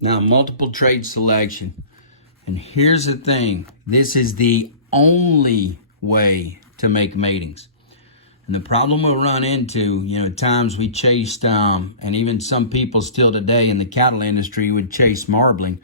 Now, multiple trait selection. And here's the thing. This is the only way to make matings. And the problem we'll run into, times we chased, and even some people still today in the cattle industry would chase marbling,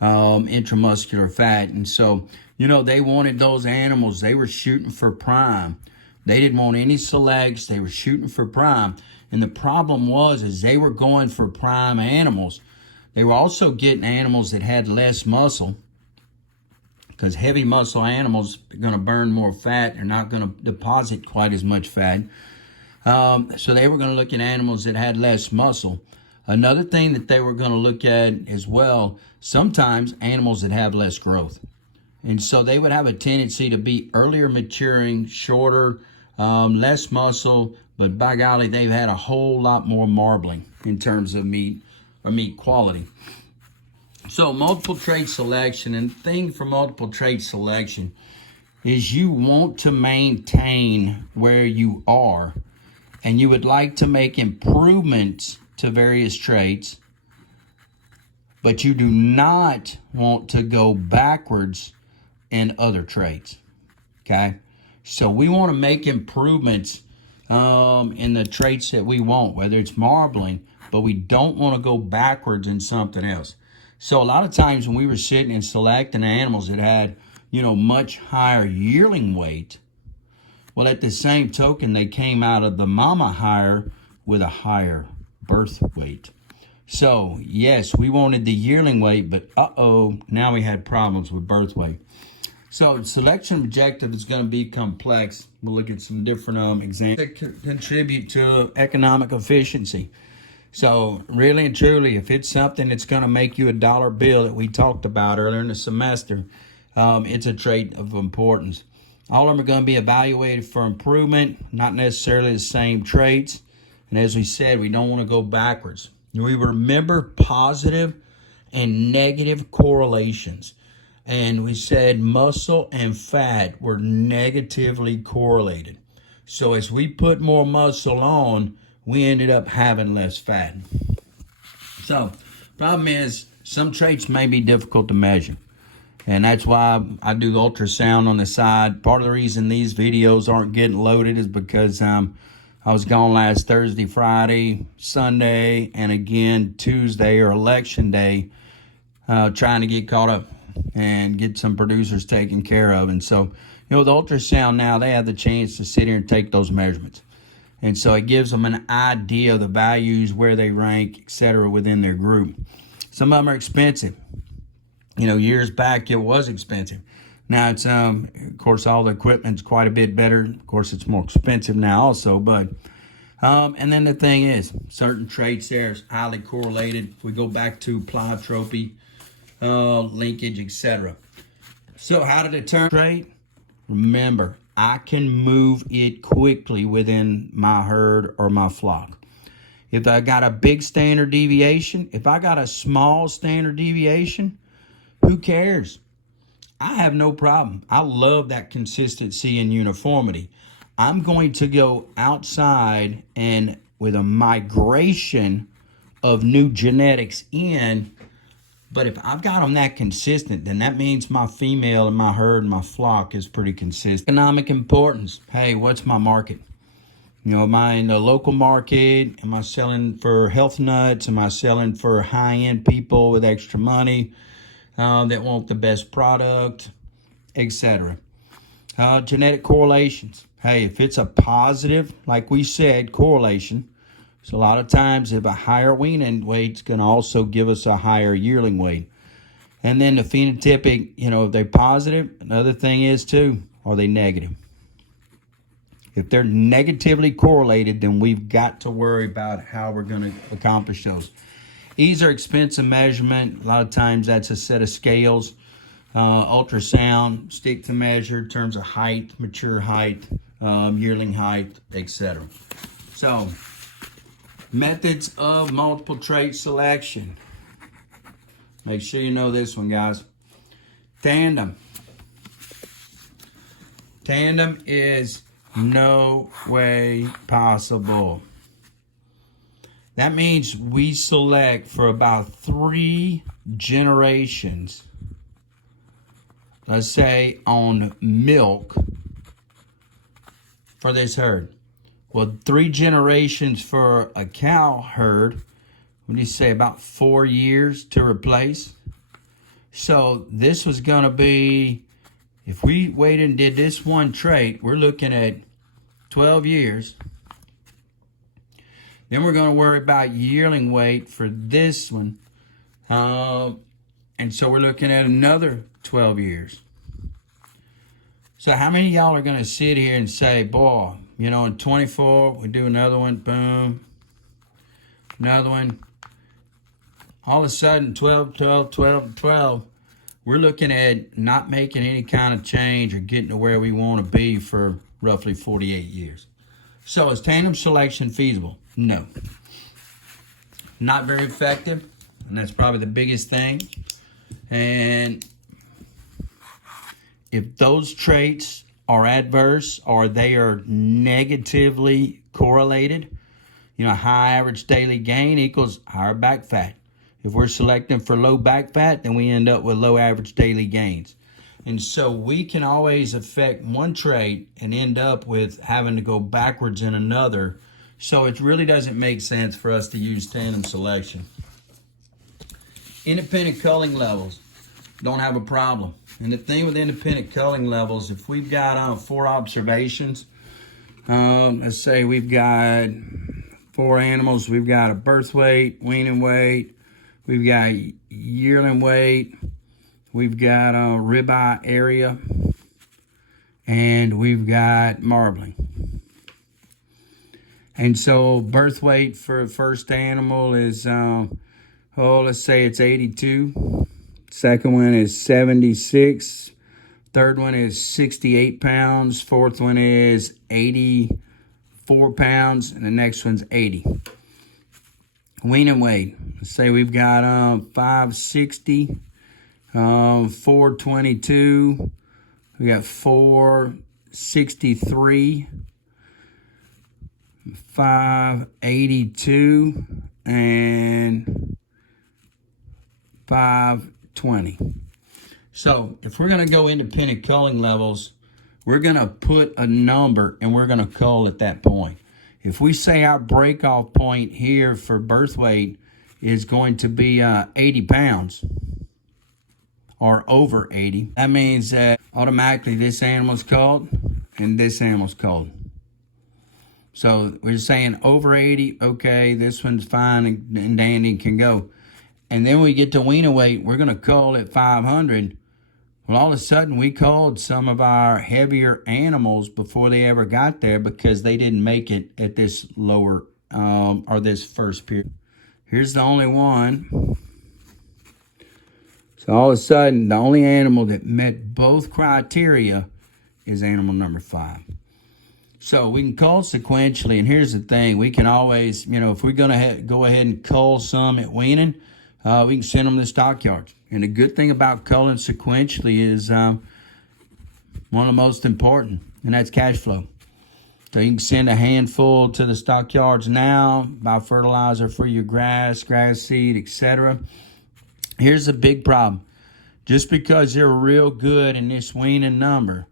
intramuscular fat. And so, they wanted those animals. They were shooting for prime. They didn't want any selects. They were shooting for prime. And the problem is they were going for prime animals. They were also getting animals that had less muscle, because heavy muscle animals are going to burn more fat. They're not going to deposit quite as much fat. So they were going to look at animals that had less muscle. Another thing that they were going to look at as well, sometimes animals that have less growth. And so they would have a tendency to be earlier maturing, shorter, less muscle, but by golly, they've had a whole lot more marbling in terms of meat or meat quality. So multiple trait selection, and the thing for multiple trait selection is you want to maintain where you are, and you would like to make improvements to various traits, but you do not want to go backwards in other traits. Okay? So we want to make improvements in the traits that we want, whether it's marbling, but we don't want to go backwards in something else. So a lot of times when we were sitting and selecting animals that had, much higher yearling weight, well, at the same token, they came out of the mama higher with a higher birth weight. So, yes, we wanted the yearling weight, but now we had problems with birth weight. So selection objective is going to be complex. We'll look at some different examples that contribute to economic efficiency. So really and truly, if it's something that's going to make you a dollar bill that we talked about earlier in the semester, it's a trait of importance. All of them are going to be evaluated for improvement, not necessarily the same traits. And as we said, we don't want to go backwards. We remember positive and negative correlations. And we said muscle and fat were negatively correlated. So as we put more muscle on, we ended up having less fat. So, problem is, some traits may be difficult to measure. And that's why I do ultrasound on the side. Part of the reason these videos aren't getting loaded is because I was gone last Thursday, Friday, Sunday, and again Tuesday or election day, trying to get caught up and get some producers taken care of. And so, the ultrasound now, they have the chance to sit here and take those measurements. And so it gives them an idea of the values, where they rank, etc., within their group. Some of them are expensive. Years back it was expensive. Now it's of course all the equipment's quite a bit better. Of course it's more expensive now also, but and then the thing is, certain traits there is highly correlated. We go back to pleiotropy, linkage, etc. So how to determine trait? Remember, I can move it quickly within my herd or my flock. If I got a big standard deviation, if I got a small standard deviation, who cares? I have no problem. I love that consistency and uniformity. I'm going to go outside and with a migration of new genetics in, but if I've got them that consistent, then that means my female and my herd and my flock is pretty consistent. Economic importance. Hey, what's my market? Am I in the local market? Am I selling for health nuts? Am I selling for high-end people with extra money that want the best product, etc.? Genetic correlations. Hey, if it's a positive, like we said, correlation, so a lot of times if a higher weaning weight's going to also give us a higher yearling weight. And then the phenotypic, if they're positive, another thing is too, are they negative? If they're negatively correlated, then we've got to worry about how we're going to accomplish those. These are expensive measurement. A lot of times that's a set of scales. Ultrasound, stick to measure in terms of height, mature height, yearling height, etc. So, methods of multiple trait selection. Make sure you know this one, guys. Tandem. Tandem is no way possible. That means we select for about 3 generations, let's say, on milk for this herd. Well, 3 generations for a cow herd, what do you say, about 4 years to replace? So this was going to be, if we waited and did this one trait, we're looking at 12 years. Then we're going to worry about yearling weight for this one. And so we're looking at another 12 years. So how many of y'all are going to sit here and say, boy, you know, in 24, we do another one, boom, another one. All of a sudden, 12, 12, 12, 12, we're looking at not making any kind of change or getting to where we want to be for roughly 48 years. So is tandem selection feasible? No. Not very effective, and that's probably the biggest thing. And if those traits are adverse or they are negatively correlated, you know, high average daily gain equals higher back fat. If we're selecting for low back fat, then we end up with low average daily gains. And so we can always affect one trait and end up with having to go backwards in another. So it really doesn't make sense for us to use tandem selection. Independent culling levels don't have a problem. And the thing with independent culling levels, if we've got 4 observations, let's say we've got 4 animals, we've got a birth weight, weaning weight, we've got yearling weight, we've got a ribeye area, and we've got marbling. And so birth weight for first animal is, let's say it's 82. Second one is 76. Third one is 68 pounds. Fourth one is 84 pounds. And the next one's 80. Weaning weight. Let's say we've got 560, 422. We got 463, 582, and 520. So if we're going to go independent culling levels, we're going to put a number and we're going to cull at that point. If we say our break-off point here for birth weight is going to be 80 pounds or over 80, that means that automatically this animal's culled and this animal's culled. So we're saying over 80, okay, this one's fine and dandy, can go. And then we get to weaning weight, we're going to cull at 500. Well, all of a sudden, we culled some of our heavier animals before they ever got there because they didn't make it at this lower or this first period. Here's the only one. So all of a sudden, the only animal that met both criteria is animal number 5. So we can cull sequentially, and here's the thing. We can always, you know, if we're going to go ahead and cull some at weaning, we can send them to the stockyards. And the good thing about culling sequentially is one of the most important, and that's cash flow. So you can send a handful to the stockyards now, buy fertilizer for your grass seed, etc. Here's the big problem. Just because they're real good in this weaning number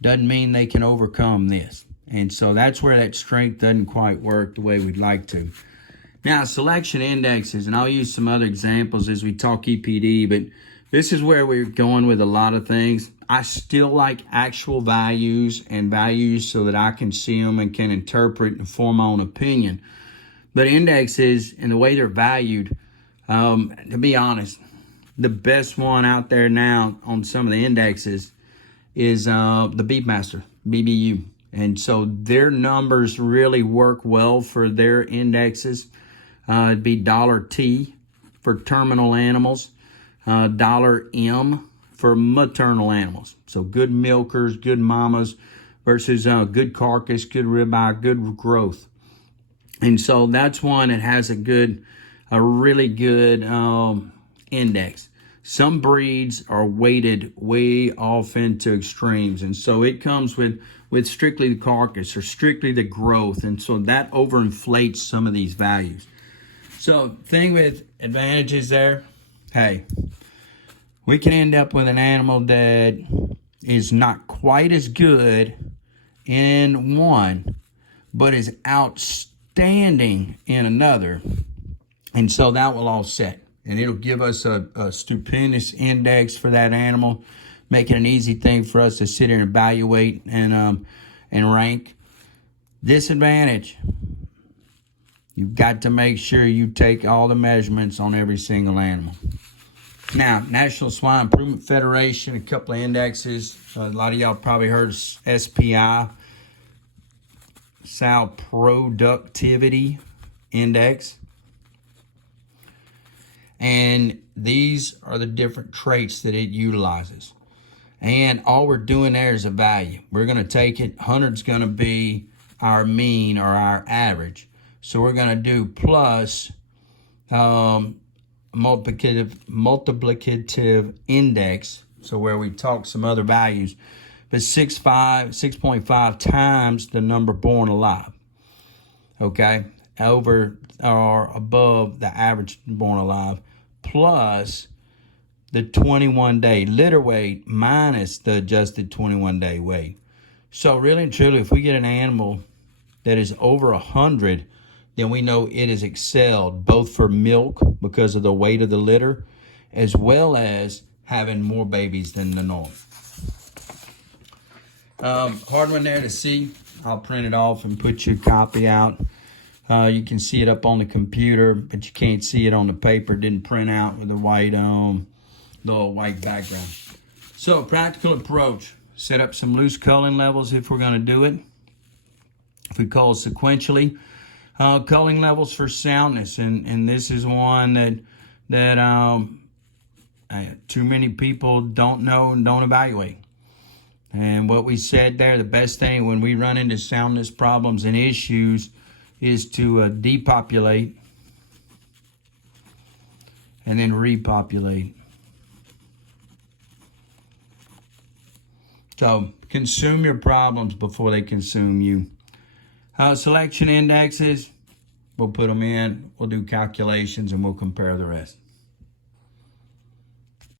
doesn't mean they can overcome this. And so that's where that strength doesn't quite work the way we'd like to. Now, selection indexes, and I'll use some other examples as we talk EPD, but this is where we're going with a lot of things. I still like actual values and values so that I can see them and can interpret and form my own opinion. But indexes and the way they're valued, to be honest, the best one out there now on some of the indexes is the Beefmaster, BBU. And so their numbers really work well for their indexes. It'd be $T for terminal animals, $M for maternal animals. So good milkers, good mamas versus good carcass, good ribeye, good growth. And so that's one that has a really good index. Some breeds are weighted way off into extremes. And so it comes with strictly the carcass or strictly the growth. And so that overinflates some of these values. So thing with advantages there, hey, we can end up with an animal that is not quite as good in one, but is outstanding in another. And so that will offset. And it'll give us a stupendous index for that animal, make it an easy thing for us to sit here and evaluate and rank. Disadvantage: you've got to make sure you take all the measurements on every single animal. Now, National Swine Improvement Federation, a couple of indexes. A lot of y'all probably heard of SPI, Sow Productivity Index. And these are the different traits that it utilizes. And all we're doing there is a value. We're going to take it. 100's going to be our mean or our average. So we're going to do plus multiplicative index. So where we talk some other values. But 6.5 times the number born alive. Okay? Over or above the average born alive, plus the 21-day litter weight minus the adjusted 21-day weight. So really and truly, if we get an animal that is over 100, then we know it is excelled both for milk because of the weight of the litter, as well as having more babies than the norm. Hard one there to see. I'll print it off and put your copy out. You can see it up on the computer, but you can't see it on the paper. It didn't print out with a white, little white background. So, practical approach. Set up some loose culling levels if we're going to do it. If we cull sequentially, culling levels for soundness, and this is one that too many people don't know and don't evaluate. And what we said there, the best thing when we run into soundness problems and issues is to depopulate and then repopulate. So consume your problems before they consume you. Selection indexes, we'll put them in, we'll do calculations, and we'll compare the rest.